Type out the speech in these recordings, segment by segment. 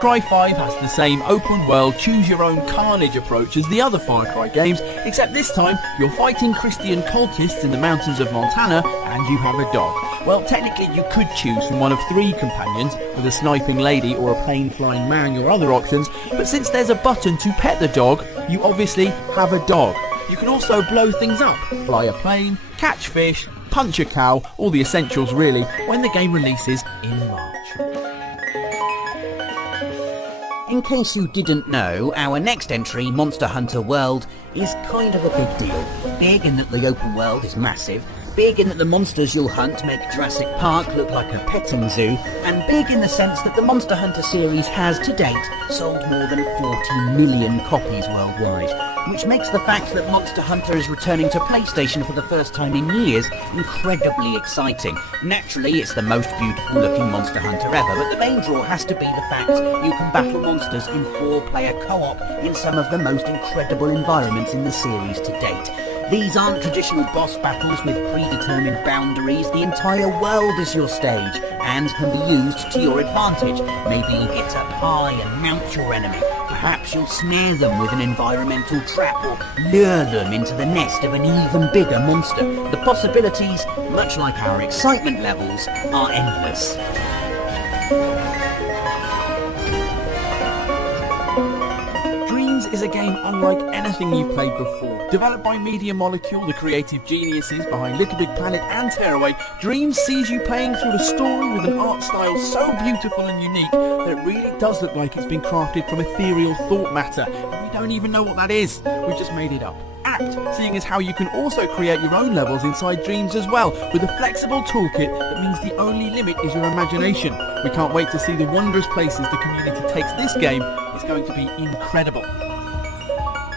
Cry 5 has the same open-world, choose-your-own carnage approach as the other Far Cry games, except this time you're fighting Christian cultists in the mountains of Montana and you have a dog. Well, technically you could choose from one of 3 companions, with a sniping lady or a plane-flying man your other options, but since there's a button to pet the dog, you obviously have a dog. You can also blow things up, fly a plane, catch fish, punch a cow, all the essentials really, when the game releases in March. In case you didn't know, our next entry, Monster Hunter World, is kind of a big deal. Big in that the open world is massive, big in that the monsters you'll hunt make Jurassic Park look like a petting zoo, and big in the sense that the Monster Hunter series has, to date, sold more than 40 million copies worldwide, which makes the fact that Monster Hunter is returning to PlayStation for the first time in years incredibly exciting. Naturally, it's the most beautiful looking Monster Hunter ever, but the main draw has to be the fact you can battle monsters in 4-player co-op in some of the most incredible environments in the series to date. These aren't traditional boss battles with predetermined boundaries. The entire world is your stage and can be used to your advantage. Maybe you'll get up high and mount your enemy. Perhaps you'll snare them with an environmental trap or lure them into the nest of an even bigger monster. The possibilities, much like our excitement levels, are endless. Is a game unlike anything you've played before. Developed by Media Molecule, the creative geniuses behind Little Big Planet and Tearaway, Dreams sees you playing through a story with an art style so beautiful and unique that it really does look like it's been crafted from ethereal thought matter. And we don't even know what that is. We've just made it up. Apt, seeing as how you can also create your own levels inside Dreams as well, with a flexible toolkit that means the only limit is your imagination. We can't wait to see the wondrous places the community takes this game. It's going to be incredible.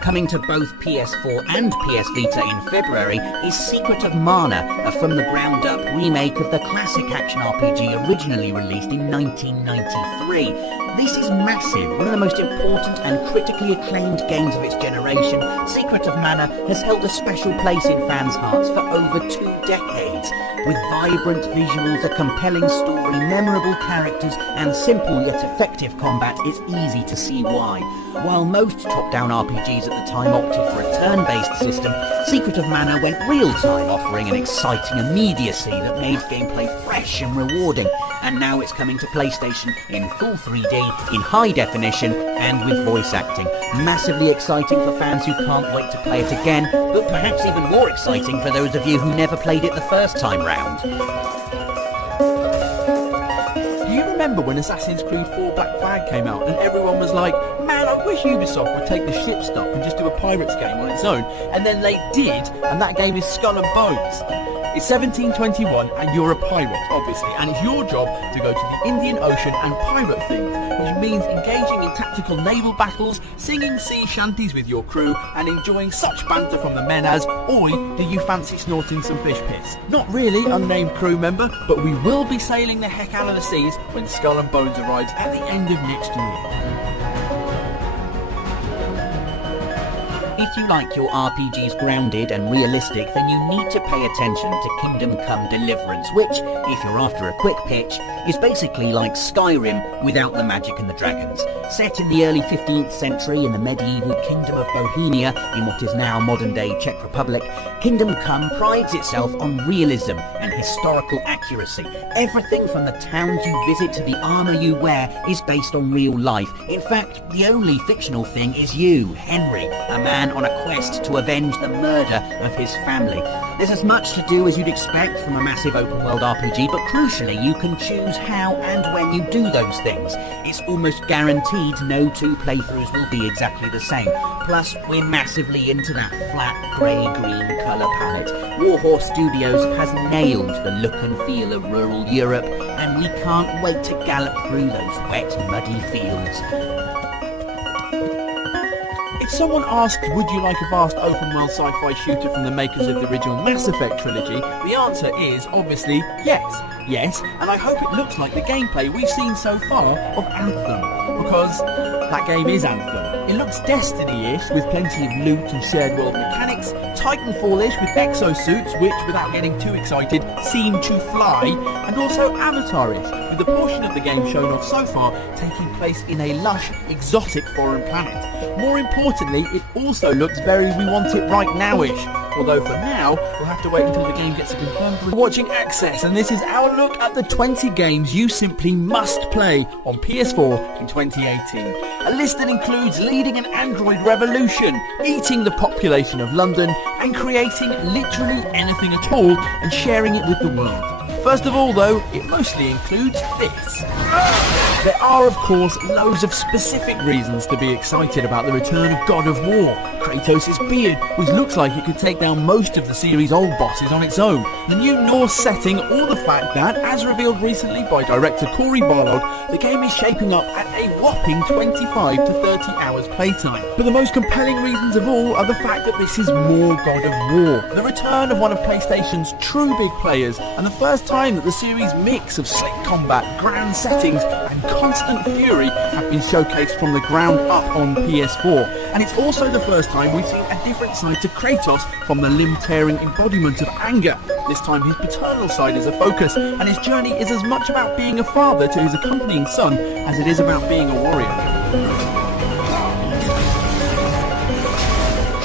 Coming to both PS4 and PS Vita in February is Secret of Mana, a from-the-ground-up remake of the classic action RPG originally released in 1993. This is massive, one of the most important and critically acclaimed games of its generation. Secret of Mana has held a special place in fans' hearts for over 2 decades. With vibrant visuals, a compelling story, memorable characters, and simple yet effective combat, it's easy to see why. While most top-down RPGs at the time opted for a turn-based system, Secret of Mana went real-time, offering an exciting immediacy that made gameplay fresh and rewarding. And now it's coming to PlayStation in full 3D, in high definition, and with voice acting. Massively exciting for fans who can't wait to play it again, but perhaps even more exciting for those of you who never played it the first time round. Do you remember when Assassin's Creed 4 Black Flag came out and everyone was like, man, I wish Ubisoft would take the ship stuff and just do a Pirates game on its own, and then they did, and that game is Skull and Bones. It's 1721 and you're a pirate, obviously, and it's your job to go to the Indian Ocean and pirate things, which means engaging in tactical naval battles, singing sea shanties with your crew, and enjoying such banter from the men as, "Oi, do you fancy snorting some fish piss?" Not really, unnamed crew member, but we will be sailing the heck out of the seas when Skull and Bones arrives at the end of next year. If you like your RPGs grounded and realistic, then you need to pay attention to Kingdom Come Deliverance, which, if you're after a quick pitch, is basically like Skyrim without the magic and the dragons. Set in the early 15th century in the medieval Kingdom of Bohemia, in what is now modern-day Czech Republic, Kingdom Come prides itself on realism and historical accuracy. Everything from the towns you visit to the armour you wear is based on real life. In fact, the only fictional thing is you, Henry, a man on a quest to avenge the murder of his family. There's as much to do as you'd expect from a massive open-world RPG, but crucially, you can choose how and when you do those things. It's almost guaranteed no 2 playthroughs will be exactly the same. Plus, we're massively into that flat, grey-green colour palette. Warhorse Studios has nailed the look and feel of rural Europe, and we can't wait to gallop through those wet, muddy fields. If someone asked, would you like a vast open-world sci-fi shooter from the makers of the original Mass Effect trilogy, the answer is obviously yes. Yes, and I hope it looks like the gameplay we've seen so far of Anthem, because that game is Anthem. It looks Destiny-ish, with plenty of loot and shared world mechanics, Titanfall-ish with exosuits which, without getting too excited, seem to fly, and also Avatar-ish, with the portion of the game shown off so far taking place in a lush, exotic foreign planet. More importantly, it also looks very We Want It Right Now-ish. Although for now, we'll have to wait until the game gets a confirmed release. Watching Access, and this is our look at the 20 games you simply must play on PS4 in 2018. A list that includes leading an Android revolution, eating the population of London, and creating literally anything at all and sharing it with the world. First of all though, it mostly includes this. There are of course loads of specific reasons to be excited about the return of God of War, Kratos' beard, which looks like it could take down most of the series' old bosses on its own, the new Norse setting, or the fact that, as revealed recently by director Corey Barlog, the game is shaping up at a whopping 25 to 30 hours playtime. But the most compelling reasons of all are the fact that this is more God of War, the return of one of PlayStation's true big players, and the first time that the series' mix of slick combat, grand settings, and constant fury have been showcased from the ground up on PS4. And it's also the first time we've seen a different side to Kratos from the limb-tearing embodiment of anger. This time his paternal side is a focus, and his journey is as much about being a father to his accompanying son as it is about being a warrior.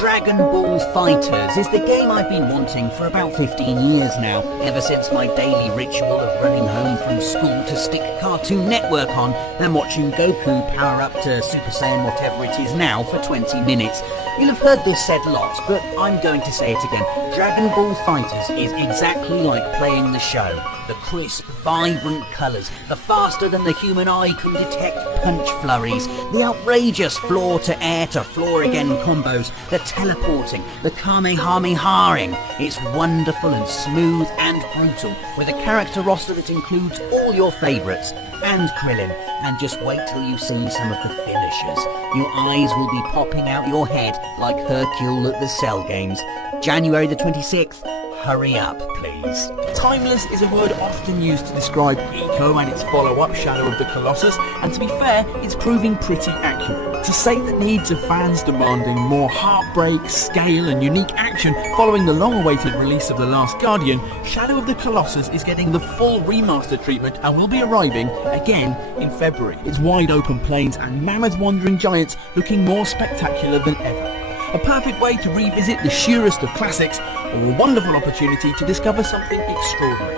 Dragon Ball FighterZ is the game I've been wanting for about 15 years now, ever since my daily ritual of running home from school to stick Cartoon Network on and watching Goku power up to Super Saiyan whatever it is now for 20 minutes. You'll have heard this said lots, but I'm going to say it again. Dragon Ball FighterZ is exactly like playing the show. The crisp, vibrant colours, the faster than the human eye can detect punch flurries, the outrageous floor-to-air to floor-again combos, the teleporting, the kamehamehaing. It's wonderful and smooth and brutal, with a character roster that includes all your favourites, and Krillin. And just wait till you see some of the finishers. Your eyes will be popping out your head like Hercule at the Cell Games. January the 26th. Hurry up, please. Timeless is a word often used to describe Eco and its follow-up Shadow of the Colossus, and to be fair, it's proving pretty accurate. To sate the needs of fans demanding more heartbreak, scale and unique action following the long-awaited release of The Last Guardian, Shadow of the Colossus is getting the full remaster treatment and will be arriving again in February. Its wide-open plains and mammoth wandering giants looking more spectacular than ever. A perfect way to revisit the surest of classics, or a wonderful opportunity to discover something extraordinary.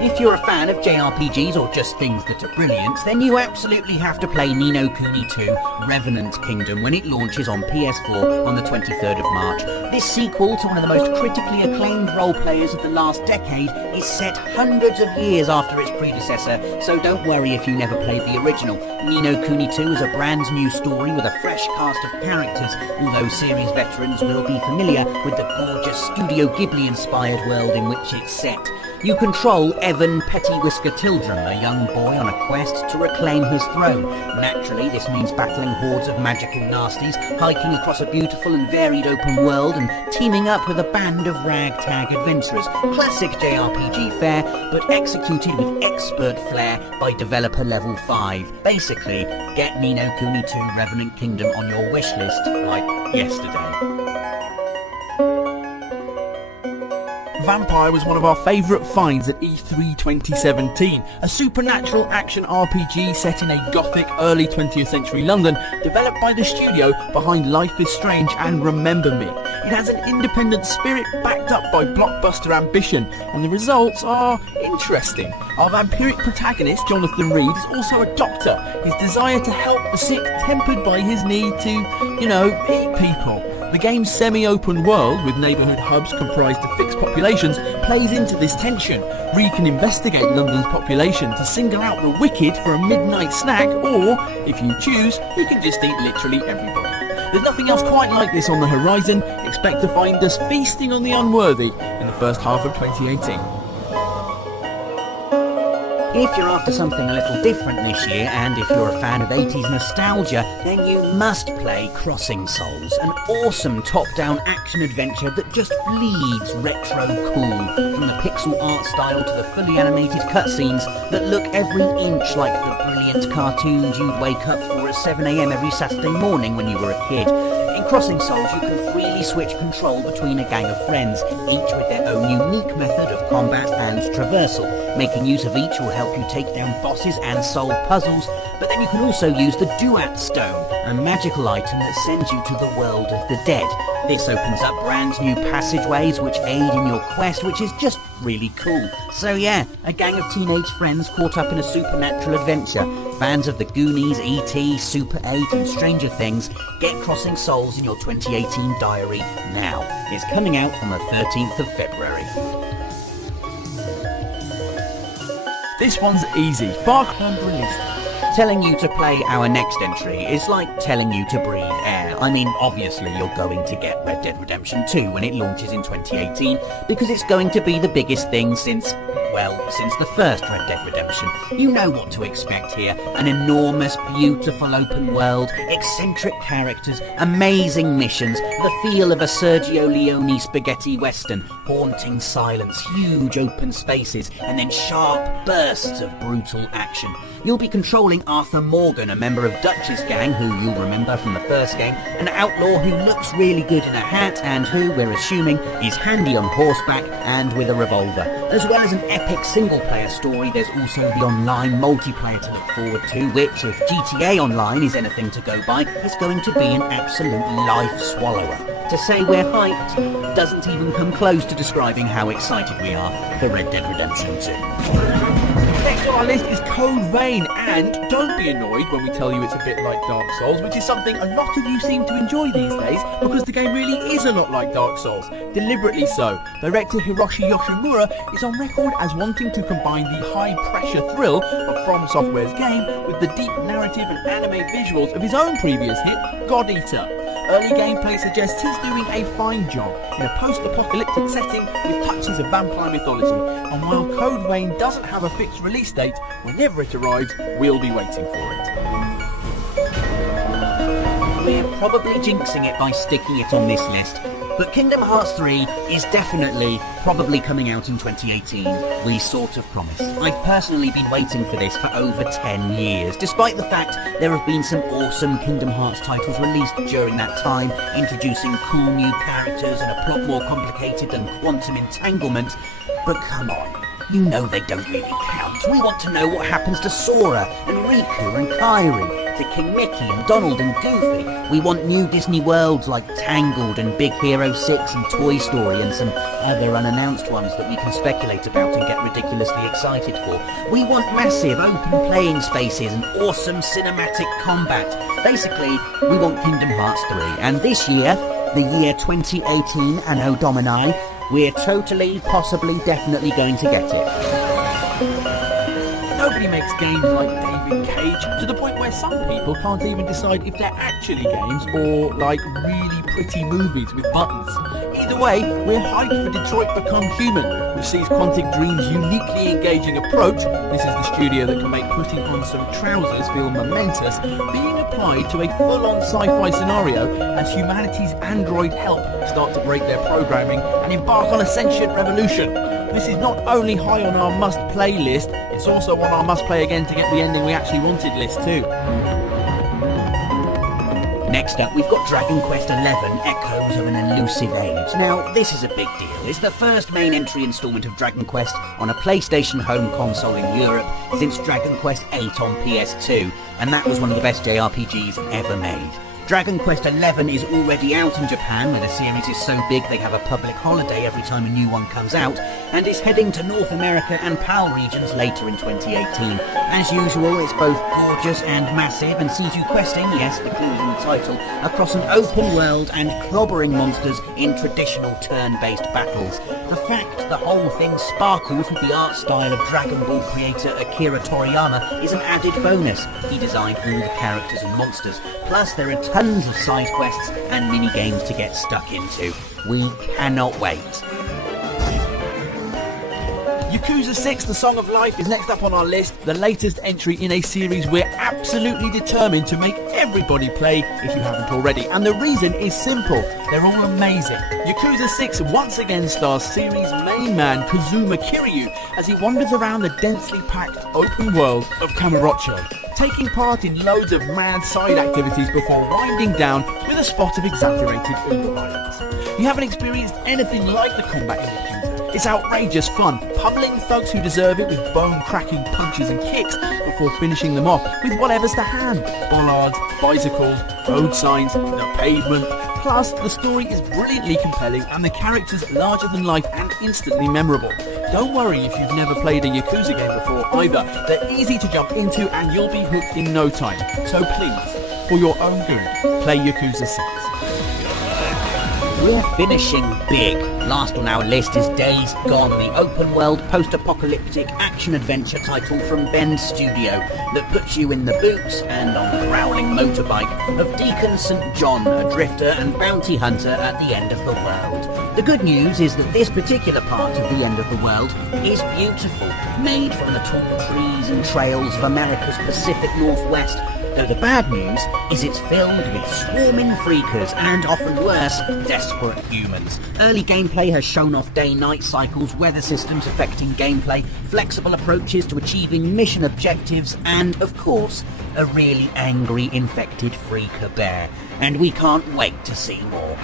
If you're a fan of JRPGs or just things that are brilliant, then you absolutely have to play Ni no Kuni 2 Revenant Kingdom when it launches on PS4 on the 23rd of March. This sequel to one of the most critically acclaimed role-players of the last decade is set hundreds of years after its predecessor, so don't worry if you never played the original. Ni no Kuni 2 is a brand new story with a fresh cast of characters, although series veterans will be familiar with the gorgeous Studio Ghibli-inspired world in which it's set. You control Evan Pettywhisker Tildrum, a young boy on a quest to reclaim his throne. Naturally, this means battling hordes of magical nasties, hiking across a beautiful and varied open world, and teaming up with a band of ragtag adventurers. Classic JRPG fare, but executed with expert flair by developer level 5. Basically, get Ni no Kuni 2 Revenant Kingdom on your wish list like yesterday. Vampire was one of our favourite finds at E3 2017, a supernatural action RPG set in a gothic early 20th century London, developed by the studio behind Life is Strange and Remember Me. It has an independent spirit backed up by blockbuster ambition, and the results are interesting. Our vampiric protagonist, Jonathan Reed, is also a doctor, his desire to help the sick tempered by his need to, eat people. The game's semi-open world, with neighbourhood hubs comprised of fixed populations, plays into this tension. Reed can investigate London's population to single out the wicked for a midnight snack, or, if you choose, you can just eat literally everybody. There's nothing else quite like this on the horizon. Expect to find us feasting on the unworthy in the first half of 2018. If you're after something a little different this year, and if you're a fan of 80s nostalgia, then you must play Crossing Souls, an awesome top-down action-adventure that just bleeds retro cool, from the pixel art style to the fully animated cutscenes that look every inch like the brilliant cartoons you'd wake up for at 7 AM every Saturday morning when you were a kid. In Crossing Souls, you can freely switch control between a gang of friends, each with their own unique method of combat and traversal. Making use of each will help you take down bosses and solve puzzles, but then you can also use the Duat Stone, a magical item that sends you to the world of the dead. This opens up brand new passageways which aid in your quest, which is just really cool. So yeah, a gang of teenage friends caught up in a supernatural adventure. Fans of the Goonies, E.T., Super 8 and Stranger Things, get Crossing Souls in your 2018 diary now. It's coming out on the 13th of February. This one's easy. Far Cry release. Telling you to play our next entry is like telling you to breathe air. I mean, obviously you're going to get Red Dead Redemption 2 when it launches in 2018, because it's going to be the biggest thing since the first Red Dead Redemption. You know what to expect here. An enormous, beautiful open world, eccentric characters, amazing missions, the feel of a Sergio Leone spaghetti western, haunting silence, huge open spaces, and then sharp bursts of brutal action. You'll be controlling Arthur Morgan, a member of Dutch's gang, who you'll remember from the first game, an outlaw who looks really good in a hat and who, we're assuming, is handy on horseback and with a revolver. As well as an epic single-player story, there's also the online multiplayer to look forward to, which, if GTA Online is anything to go by, is going to be an absolute life swallower. To say we're hyped doesn't even come close to describing how excited we are for Red Dead Redemption 2. Next on our list is Code Vein, and don't be annoyed when we tell you it's a bit like Dark Souls, which is something a lot of you seem to enjoy these days, because the game really is a lot like Dark Souls, deliberately so. Director Hiroshi Yoshimura is on record as wanting to combine the high-pressure thrill of From Software's game with the deep narrative and anime visuals of his own previous hit, God Eater. Early gameplay suggests he's doing a fine job in a post-apocalyptic setting with touches of vampire mythology, and while Code Vein doesn't have a fixed release date, whenever it arrives, we'll be waiting for it. We're probably jinxing it by sticking it on this list, but Kingdom Hearts 3 is definitely probably coming out in 2018. We sort of promise. I've personally been waiting for this for over 10 years, despite the fact there have been some awesome Kingdom Hearts titles released during that time, introducing cool new characters and a plot more complicated than Quantum Entanglement. But come on, you know they don't really count. We want to know what happens to Sora and Riku and Kairi, to King Mickey and Donald and Goofy. We want new Disney worlds like Tangled and Big Hero 6 and Toy Story and some other unannounced ones that we can speculate about and get ridiculously excited for. We want massive open playing spaces and awesome cinematic combat. Basically, we want Kingdom Hearts 3, and this year, the year 2018 Anno Domini, we're totally, possibly, definitely going to get it. Nobody makes games like David Cage, to the point where some people can't even decide if they're actually games or like really pretty movies with buttons. Either way, we're hyped for Detroit Become Human, which sees Quantic Dream's uniquely engaging approach, this is the studio that can make putting on some trousers feel momentous, being applied to a full-on sci-fi scenario as humanity's android help start to break their programming and embark on a sentient revolution. This is not only high on our must-play list, it's also on our must-play again to get the ending we actually wanted list too. Next up, we've got Dragon Quest XI, Echoes of an Elusive Age. Now, this is a big deal. It's the first main entry installment of Dragon Quest on a PlayStation home console in Europe since Dragon Quest VIII on PS2, and that was one of the best JRPGs ever made. Dragon Quest XI is already out in Japan, where the series is so big they have a public holiday every time a new one comes out, and is heading to North America and PAL regions later in 2018. As usual, it's both gorgeous and massive, and sees you questing, yes, the clue is in the title, across an open world and clobbering monsters in traditional turn-based battles. The fact the whole thing sparkles with the art style of Dragon Ball creator Akira Toriyama is an added bonus. He designed all the characters and monsters, plus there are tons of side quests and mini-games to get stuck into. We cannot wait. Yakuza 6, The Song of Life, is next up on our list, the latest entry in a series we're absolutely determined to make everybody play if you haven't already. And the reason is simple, they're all amazing. Yakuza 6 once again stars series main man Kazuma Kiryu as he wanders around the densely packed open world of Kamurocho. taking part in loads of mad side activities before winding down with a spot of exaggerated violence. You haven't experienced anything like the combat in Yakuza. It's outrageous fun, pummeling thugs who deserve it with bone-cracking punches and kicks before finishing them off with whatever's to hand. Bollards, bicycles, road signs, the pavement. Plus, the story is brilliantly compelling and the characters larger than life and instantly memorable. Don't worry if you've never played a Yakuza game before either. They're easy to jump into and you'll be hooked in no time. So please, for your own good, play Yakuza 6. We're finishing big. Last on our list is Days Gone, the open-world post-apocalyptic action-adventure title from Bend Studio that puts you in the boots and on the growling motorbike of Deacon St. John, a drifter and bounty hunter at the end of the world. The good news is that this particular part of the end of the world is beautiful, made from the tall trees and trails of America's Pacific Northwest. Though the bad news is it's filled with swarming freakers and, often worse, desperate humans. Early gameplay has shown off day-night cycles, weather systems affecting gameplay, flexible approaches to achieving mission objectives, and, of course, a really angry infected freaker bear. And we can't wait to see more.